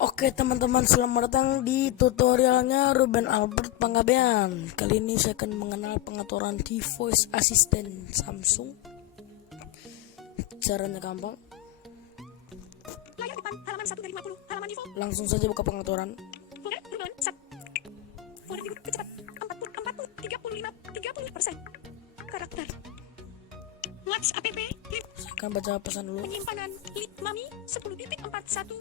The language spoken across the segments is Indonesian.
Oke teman-teman, selamat datang di tutorialnya Ruben Albert Panggabean. Kali ini saya akan mengenal pengaturan di voice assistant Samsung. Caranya gampang. Layar depan halaman 1 dari 50, halaman default. Langsung saja buka pengaturan. Folder Ruben folder tidur kecepat 30% karakter. Watch app Saya akan baca pesan dulu. penyimpanan mami 10.410.0.09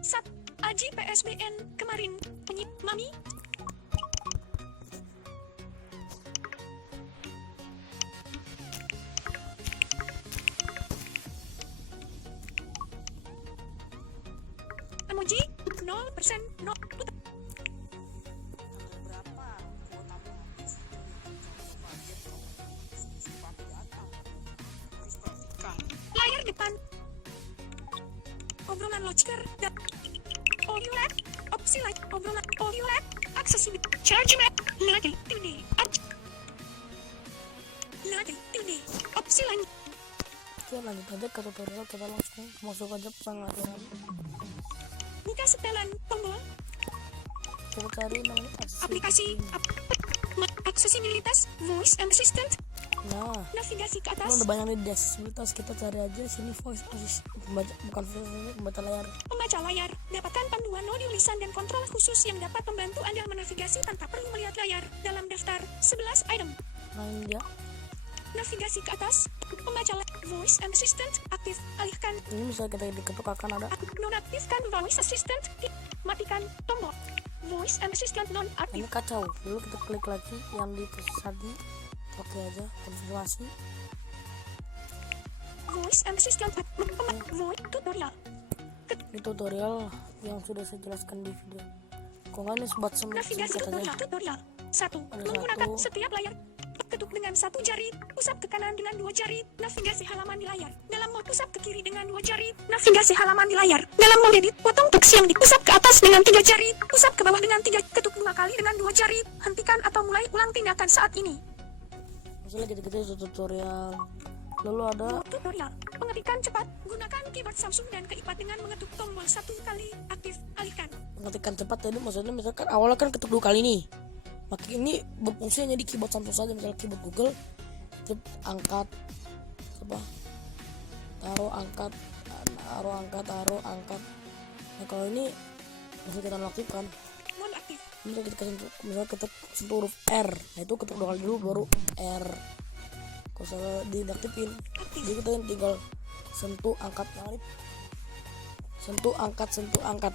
sat Aji PSBN kemarin mami emoji 0% no layar depan obrolan launcher dan audio lag opsi light obrolan audio lag accessibility charge lag lagi tune opsi lain. Oke, lanjut aja ke tutorial. Kita langsung masuk aja pengaturan. Buka setelan tombol Kita cari namanya aplikasi aksesibilitas voice assistant. Nah, Navigasi ke ini atas. udah banyak nih di aksesibilitas. Kita cari aja sini voice assistant, bukan voice assistant, pembaca layar. Pembaca layar. Dapatkan panduan audio lisan dan kontrol khusus yang dapat membantu Anda menavigasi tanpa perlu melihat layar. Dalam daftar 11 item. Nah, ini dia. Navigasi ke atas. Pembaca layar. Voice assistant aktif. Alihkan. Ini misalnya kita diketuk akan ada. Nonaktifkan voice assistant. Matikan tombol. Voice assistant Ini non-aktif. kacau. Dulu kita klik lagi yang di tadi. Oke aja, konfirmasi. Voice assistant. Voice tutorial. Ini tutorial yang sudah saya jelaskan di video. Kok nggak ini buat Navigasi singkat aja. tutorial. 1. Ada Menggunakan satu. setiap layar. Ketuk dengan satu jari, usap ke kanan dengan dua jari, navigasi halaman di layar. Dalam mode usap ke kiri dengan dua jari, navigasi halaman di layar. Dalam mode edit, potong teks yang diusap ke atas dengan tiga jari, usap ke bawah dengan tiga, ketuk dua kali dengan dua jari, hentikan atau mulai ulang tindakan saat ini. Misalnya gitu-gitu itu tutorial. Lalu ada Mode tutorial, pengetikan cepat, gunakan keyboard Samsung dan keipat dengan mengetuk tombol satu kali, aktif, alihkan. pengetikan cepat tadi, maksudnya misalkan awalnya kan ketuk 2 kali nih. Maka ini berfungsi hanya di keyboard Samsung saja. Misalnya keyboard Google, angkat apa? Taruh angkat. Nah, kalau ini bisa kita nonaktifkan. Mode aktif, Misalnya kita sentuh huruf R, nah itu ketuk 2 kali dulu baru R. Kalau salah dinaktifin, aktif. jadi kita tinggal sentuh angkat yang ini. Sentuh angkat.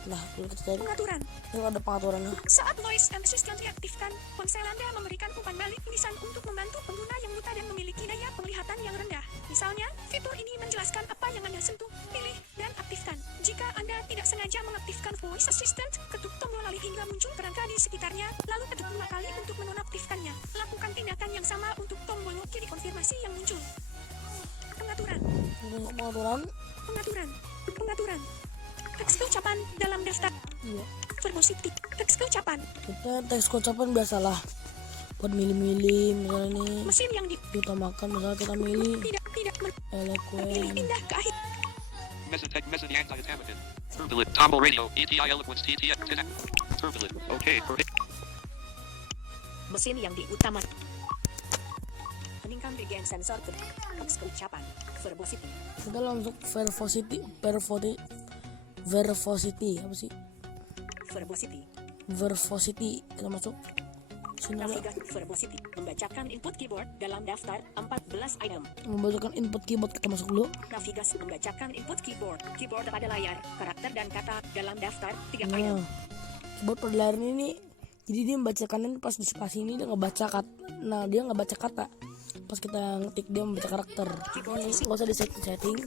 Nah, dulu kita cari. Pengaturan. Ini ada pengaturannya. Saat voice assistant diaktifkan, ponsel Anda memberikan umpan balik lisan untuk membantu pengguna yang buta dan memiliki daya penglihatan yang rendah. Misalnya, fitur ini menjelaskan apa yang Anda sentuh, pilih, dan aktifkan. Jika Anda tidak sengaja mengaktifkan voice assistant, ketuk tombol alih hingga muncul kerangka di sekitarnya, lalu ketuk 2 kali untuk menonaktifkannya. Lakukan tindakan yang sama untuk tombol kiri konfirmasi yang muncul. Pengaturan. Ini pengaturan. Pengaturan. Teks ucapan dalam daftar. Iya. Verbosity. Teks ucapan. Kita teks ucapan biasalah. Buat milih-milih, misalnya ini Mesin yang diutamakan, misalnya kita milih tidak pilih eloquent. pindah ke akhir. Message anti-Italian. Turbulit. Tombol radio. ETI eloquence TTX 10. Turbulit. Okay. Mesin yang diutamakan. Heningkan bagian sensor ke teks ucapan. Verbosity. Kita langsung verbosity apa sih? Verbosity. Kita masuk sini ada Navigasi verbosity. Membacakan input keyboard dalam daftar 14 item. membacakan input keyboard. Kita masuk dulu. Navigasi membacakan input keyboard. Keyboard pada layar. Karakter dan kata dalam daftar 3 item. Nah, keyboard pada layar ini, jadi dia membacakan pas di spasi ini dia ngebaca kata. Nah, dia ngebaca kata. Pas kita ngetik dia membaca karakter. Ini nggak usah di setting.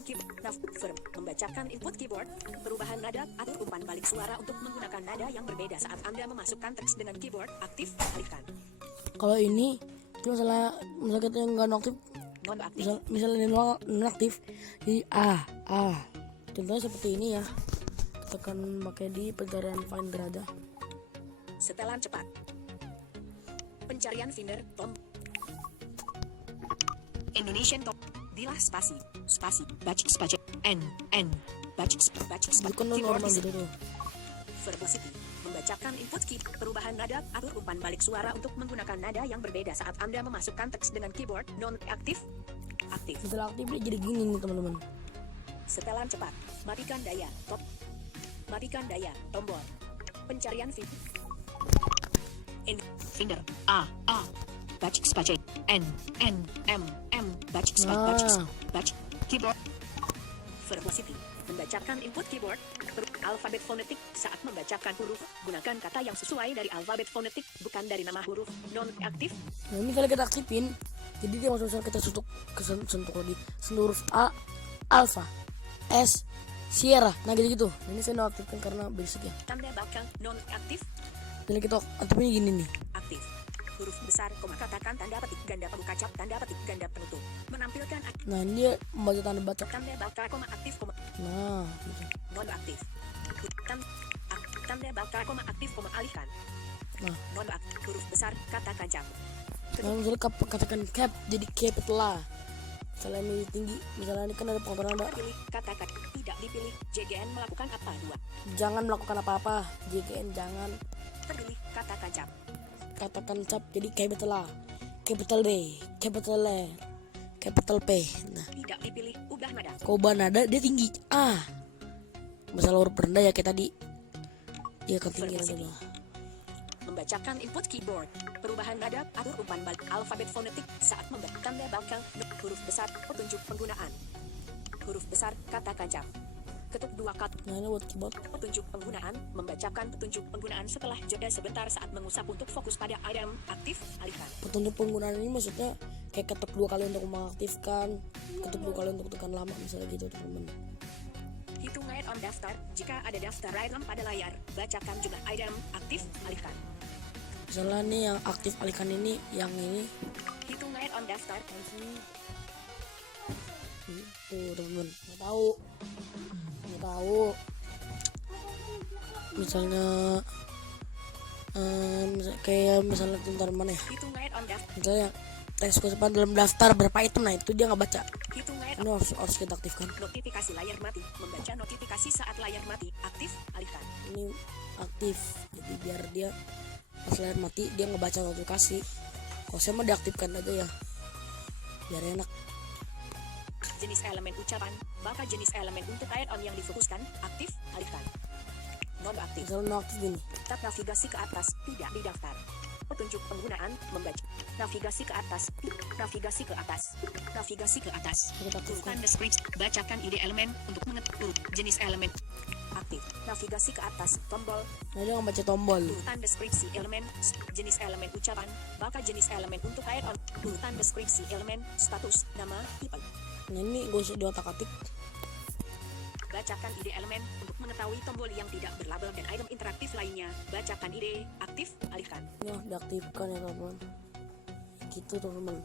Membacakan input keyboard. Perubahan nada atau umpan balik suara untuk menggunakan nada yang berbeda saat Anda memasukkan teks dengan keyboard. Aktif, alihkan. Kalau ini misalnya kita nggak nonaktif, Non-aktif. misalnya ini nonaktif, jadi contohnya seperti ini ya. Kita akan pakai di pencarian Finder aja. Setelan cepat. Pencarian Finder Tom. Indonesian Top. Dilah spasi baca n bukan normal gitu tuh. Verbosity membacakan input key, perubahan nada, atur umpan balik suara untuk menggunakan nada yang berbeda saat Anda memasukkan teks dengan keyboard. Non-aktif, aktif. Setelah aktif dia jadi gini nih teman-teman. Setelan cepat, matikan daya, top, matikan daya, tombol, pencarian finger, A, bacik, N, M, bacik, keyboard. Verbosity membacakan input keyboard, alfabet fonetik saat membacakan huruf, gunakan kata yang sesuai dari alfabet fonetik, bukan dari nama huruf. Non-aktif, Nah ini kalau kita aktifin, jadi dia masuk kita sentuh lagi huruf A, alpha, S, Sierra, nah gitu-gitu. Nah, ini saya aktifkan karena basic ya. tanda bakal. Non-aktif, Jadi kita aktifnya gini nih. aktif. Huruf besar, koma, katakan tanda petik, ganda pembuka cap, tanda petik, ganda penutup. Menampilkan Nah ini dia membaca tanda baca. tanda bakal, koma, aktif, koma, Nah gitu. non-aktif. Tanda bakal, koma, aktif, koma, alihkan. Nah, Non-aktif. Huruf besar, katakan cap. nah misalnya katakan cap jadi capital lah. Misalnya ini tinggi, misalnya ini kan ada pengaturan ada. Terpilih, katakan tidak dipilih. JGN melakukan apa? 2. Jangan melakukan apa-apa. JKN jangan. Terpilih, katakan cap. Katakan cap jadi capital A, capital B, capital L, capital P. Nah, Tidak dipilih, ubah nada. koba nada dia tinggi A. Masalah huruf rendah ya kayak tadi. Dia ketinggi Verbosity. aja. Membacakan input keyboard, perubahan nada, atur umpan balik, alfabet fonetik saat membaca tanda bakal, huruf besar, petunjuk penggunaan. Huruf besar, katakan cap. Ketuk 2 kata. Nah ini buat keyboard. Petunjuk penggunaan, membacakan petunjuk penggunaan setelah jeda sebentar saat mengusap untuk fokus pada item, aktif, alihkan. Petunjuk penggunaan ini maksudnya kayak ketuk 2 kali untuk mengaktifkan, ketuk 2 kali untuk tekan lama misalnya gitu teman-teman. Hitung item on daftar, jika ada daftar item pada layar, bacakan jumlah item, aktif, alihkan. Misalnya nih yang aktif alihkan ini, yang ini. Hitung item on daftar, Tuh teman-teman, nggak tahu. Misalnya kayak misalnya tentang mana ya? hitung item on daftar, Misalnya tes kesukaan dalam daftar berapa item, nah itu dia nggak baca. hitung Ini item. harus kita aktifkan. Notifikasi layar mati, membaca notifikasi saat layar mati, aktif, alihkan. Ini aktif, jadi biar dia pas layar mati dia ngebaca notifikasi. Kalau saya mah diaktifkan aja ya, biar enak. Jenis elemen ucapan, maka jenis elemen untuk item yang difokuskan, aktif, alihkan. Non-aktif, Misalnya no aktif gini, tab navigasi ke atas, tidak didaftar. Petunjuk penggunaan, membaca. Navigasi ke atas, navigasi ke atas, navigasi ke atas. kita aktifkan. Urutan deskripsi, bacakan ide elemen untuk mengetahui jenis elemen. Aktif, navigasi ke atas, tombol, Nah dia nggak baca tombol. urutan deskripsi elemen, jenis elemen ucapan, maka jenis elemen untuk item, urutan deskripsi elemen, status, nama, tipe. Nah ini gue usah di otak atik. Bacakan ide elemen untuk mengetahui tombol yang tidak berlabel dan item interaktif lainnya. Bacakan ide, aktif, alihkan. Nah diaktifkan ya teman-teman. Gitu teman-teman.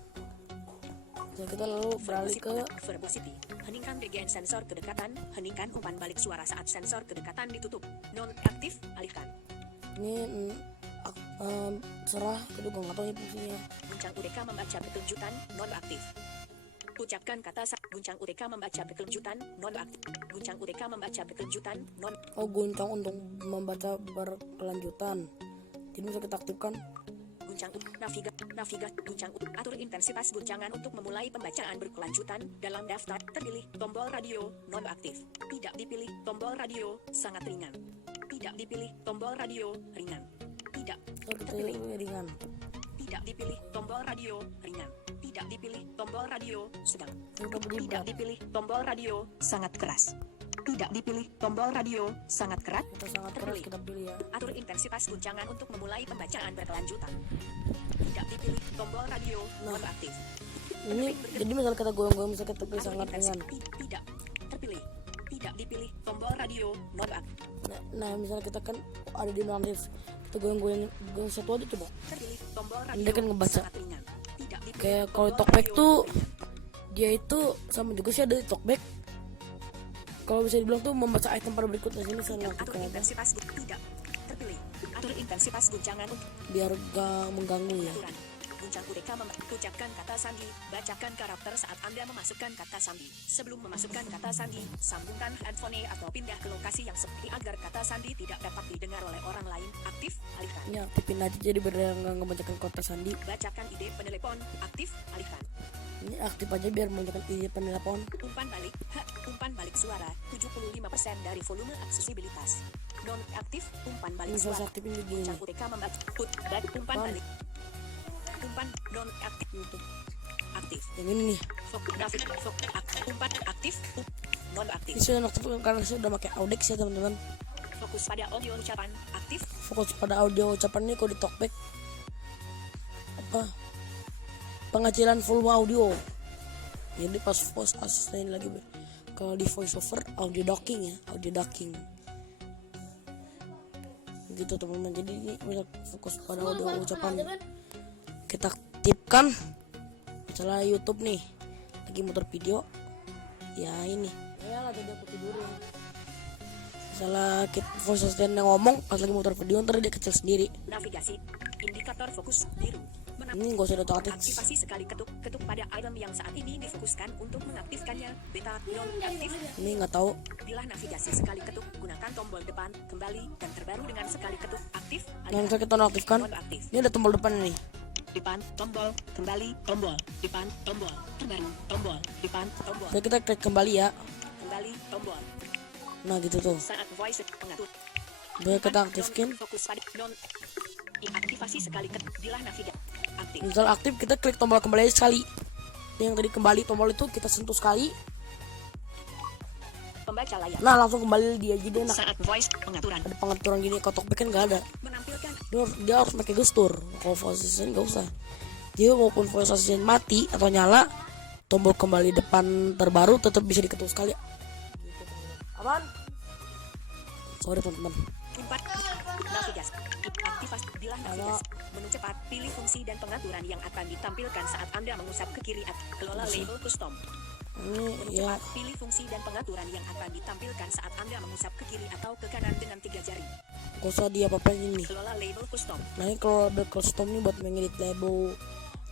Jadi kita lalu beralih ke Verbosity. Heningkan bagian sensor kedekatan, heningkan umpan balik suara saat sensor kedekatan ditutup. Non-aktif, alihkan. ini serah. Kedua gue nggak tahu ini fungsinya. Guncang UTK membaca berkelanjutan, non-aktif. Ucapkan kata guncang UTK membaca berkelanjutan, non-aktif. Guncang UTK membaca berkelanjutan, non. Oh guncang untuk membaca berkelanjutan. Jadi bisa kita aktifkan. Guncang naviga guncang atur intensitas guncangan untuk memulai pembacaan berkelanjutan dalam daftar terpilih tombol radio non-aktif. Tidak dipilih tombol radio sangat ringan. Tidak dipilih tombol radio ringan. Tidak terpilih. Ringan. Tidak dipilih tombol radio ringan. Tidak dipilih tombol radio sedang. Kita beli Tidak dipilih tombol radio sangat keras. Tidak dipilih tombol radio sangat keras. kita sangat keras Terpilih. kita pilih ya. Atur intensitas guncangan untuk memulai pembacaan berkelanjutan. Tidak dipilih tombol radio non-aktif. Ini jadi misal kita goyang-goyang bisa kita pilih Atur sangat ringan. Tidak terpilih. Tidak dipilih tombol radio non-aktif. Nah misalnya kita kan ada di nonaktif, kita goyang-goyang satu aja coba. Terpilih tombol radio Dia kan ngebaca. sangat ringan. Tidak dipilih Kayak kalau tombol talkback radio tuh ringan. dia itu sama juga sih ada di talkback. Kalau bisa dibilang tuh membaca item pada berikutnya sini saya Atur lakukan apa intensitas tidak terpilih. Atur intensitas guncangan untuk biar gak mengganggu ya. aturan. Guncang UTK ucapkan kata sandi. Bacakan karakter saat Anda memasukkan kata sandi. Sebelum memasukkan kata sandi, sambungkan handphone atau pindah ke lokasi yang sepi agar kata sandi tidak dapat didengar oleh orang lain. Aktif, alihkan. Ini aktifin aja jadi biar nggak membacakan kata sandi. Bacakan ide penelepon. Aktif, alihkan. Ini aktif aja biar membacakan ide penelepon. Umpan balik. Umpan balik suara. 75% dari volume aksesibilitas. Non aktif. Umpan balik Ini suara. saya aktifin di gini. Guncang UTK membaca. Umpan balik. Umpan non aktif. YouTube. Aktif. Yang ini nih. Grafik. Umpan aktif. Non aktif. Ini saya aktif karena saya udah pakai Audex ya teman-teman. Fokus pada audio ucapan. Aktif. Fokus pada audio ucapan ini kalau di talkback apa penghasilan volume audio. Jadi pas voice assistant lagi kalau di voice over audio docking ya, audio docking. Gitu teman-teman. Jadi ini bisa fokus pada audio ucapan. Kita tipkan misalnya YouTube nih lagi muter video ya ini ya lah tadi aku tidurin misalnya kita voice assistant yang ngomong pas lagi muter video ntar dia kecil sendiri. Navigasi. Indikator fokus biru. Ini gak usah otomatis. Aktifasi sekali ketuk pada item yang saat ini difokuskan untuk mengaktifkannya. Beta non aktif. Ini nggak tahu. Bila navigasi sekali ketuk, gunakan tombol depan kembali dan terbaru dengan sekali ketuk aktif. Yang bisa kita nonaktifkan Non aktif. ini ada tombol depan nih. Depan tombol kembali tombol depan tombol terbaru tombol depan tombol Jadi kita klik kembali ya. kembali tombol. Nah gitu tuh. Saat voice pengatur. Boleh kita aktifkan. Fokus pada non aktifasi sekali ketuk bila navigasi aktif. Misal aktif kita klik tombol kembali sekali. Yang tadi kembali tombol itu kita sentuh sekali. Pembaca layar. Nah langsung kembali dia jadi enak. Saat voice pengaturan Ada pengaturan gini kotok kan nggak ada. menampilkan Dia harus pakai gestur. Kalau voice assistant nggak usah. Dia walaupun voice assistant mati atau nyala, tombol kembali depan terbaru tetap bisa diketuk sekali. Aman? Sorry teman-teman. 4. Navigasi. Aktifasi bila navigasi. Menu cepat. Pilih fungsi dan pengaturan yang akan ditampilkan saat Anda mengusap ke kiri. Kelola label custom. Ini Menu ya cepat. Pilih fungsi dan pengaturan yang akan ditampilkan saat Anda mengusap ke kiri atau ke kanan dengan 3 jari. gak usah dia apa-apain ini. Kelola label custom. Nah ini kalau label custom ini buat mengedit label.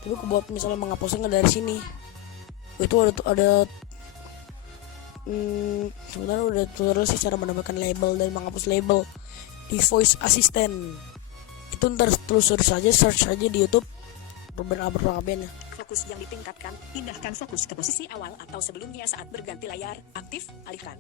Tapi buat misalnya menghapusnya nggak dari sini. Itu ada sebenarnya udah tutorial sih cara menambahkan label dan menghapus label di voice assistant. Itu ntar telusuri saja, search aja di YouTube berapa-berapa. Fokus yang ditingkatkan. Pindahkan fokus ke posisi awal atau sebelumnya saat berganti layar. Aktif. Alihkan.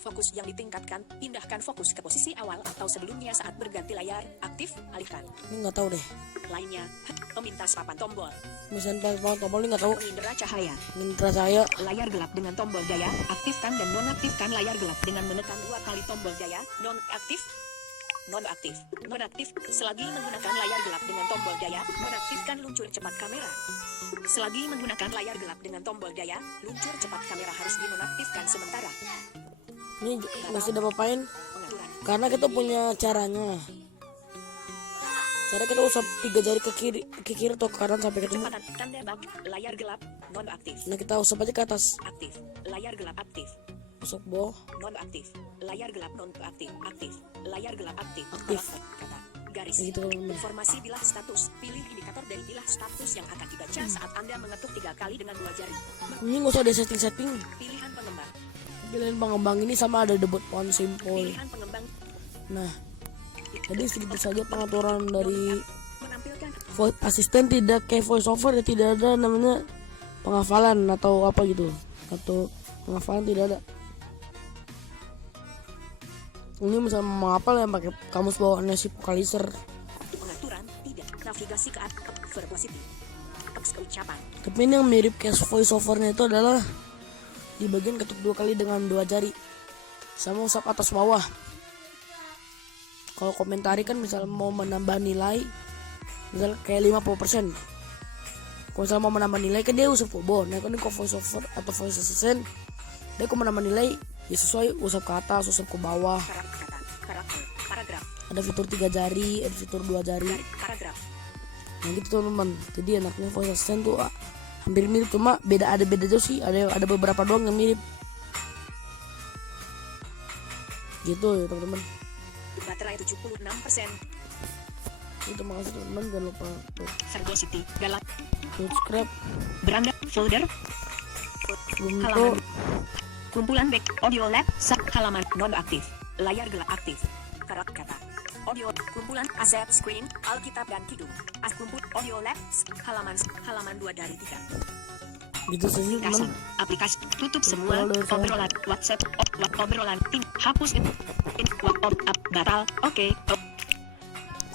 Fokus yang ditingkatkan. Pindahkan fokus ke posisi awal atau sebelumnya saat berganti layar. Aktif. Alihkan. Ini nggak tahu deh. Lainnya. Pemintas papan tombol. Misalnya tombol ini nggak tahu. Pengindera cahaya. Minta saya Layar gelap dengan tombol daya. Aktifkan dan nonaktifkan layar gelap dengan menekan 2 kali tombol daya. Nonaktif. Nonaktif. Nonaktif. Selagi menggunakan layar gelap dengan tombol daya, nonaktifkan luncur cepat kamera. Selagi menggunakan layar gelap dengan tombol daya, luncur cepat kamera harus dinonaktifkan sementara. ini masih ada apa-apain Pengaturan. karena kita punya caranya. Cara kita usap 3 jari ke kiri atau ke kanan sampai ketemu. Kecepatan tanda bak. Layar gelap. Nonaktif. Nah kita usap aja ke atas. Aktif. Layar gelap aktif. Usap bawah. Nonaktif. Layar gelap nonaktif. Aktif. Layar gelap aktif. Aktif. Kata. Garis. Nah, gitu teman-teman. Informasi bilah status. Pilih indikator dari bilah status yang akan dibaca saat Anda mengetuk 3 kali dengan 2 jari. Ini nggak usah ada setting-setting. Pilihan pengembang. Pilihan pengembang ini sama ada debut font simple. Pilihan pengembang Nah, jadi segitu saja pengaturan dari menampilkan voice assistant. Tidak kayak voice over ya, tidak ada namanya penghafalan atau apa gitu. Atau penghafalan tidak ada. Ini misalnya mau hafal yang pakai kamus bawaannya si Vocalizer. pengaturan tidak navigasi ke atas verbosity teks keucapan Tapi ini yang mirip kayak voice overnya itu adalah di bagian ketuk 2 kali dengan 2 jari. Sama usap atas bawah. Kalau komentari kan misalnya mau menambah nilai misal kayak 50%. Kalau misalnya mau menambah nilai kan dia usap ke bawah. Nah kan ini kalau voice over atau voice assistant dia kalau menambah nilai ya sesuai usap ke atas, usap ke bawah. karakter paragraf Ada fitur 3 jari, ada fitur 2 jari. paragraf Nah gitu teman-teman. Jadi enaknya voice assistant tuh hampir mirip, cuma beda aja sih. Ada beberapa doang yang mirip. Gitu ya teman-teman. baterai 76%. terima kasih teman-teman, jangan lupa untuk Verbosity. Galat. subscribe. Beranda. Folder. Belum Halaman. tuh Kumpulan back. Audio lab. Halaman. Non aktif. Layar gelap aktif. Kata. Audio. Kumpulan Azab Screen. Alkitab dan Kidung. Kumpul. Audio lab. Halaman 2 dari 3. gitu saja Aplikasi. teman. Aplikasi. Tutup semua. Kalau saya- Obrolan. WhatsApp. Obrolan. Tim. Hapus. WhatsApp. Batal. Oke.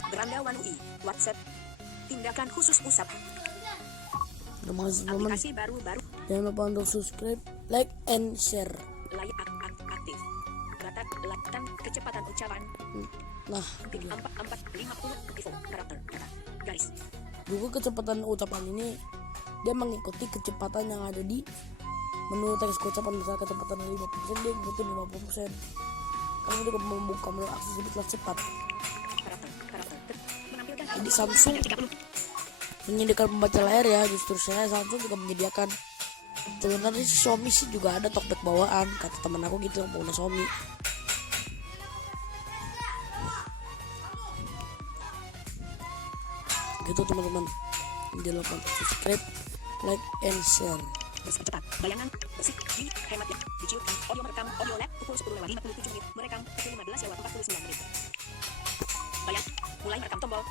Beranda One UI. WhatsApp. Tindakan khusus usap. Terima kasih teman-teman, Aplikasi baru. jangan lupa untuk subscribe, like, and share. Layar aktif. Batat. Dan kecepatan ucapan. Nah, Ketik 450 default karakter. Guys. juga kecepatan ucapan ini dia mengikuti kecepatan yang ada di menu teks ucapan. Misalnya kecepatan 50%, dia ikutin 50%. Kamu juga membuka menu aksesibilitas cepat. Karakter. Menampilkan. Jadi Samsung 30. menyediakan pembaca layar ya, justru saya Samsung juga menyediakan. Sebenarnya Xiaomi sih juga ada talkback bawaan, kata teman aku gitu yang punya Xiaomi. Gitu teman-teman, jangan lupa untuk subscribe, like, and share. Cepat. Bayangan. Bersih. Hemat. Diciut. Audio merekam. Audio lab. Pukul 10:57 menit. Merekam. Pukul 15:49 menit. Mulai merekam tombol.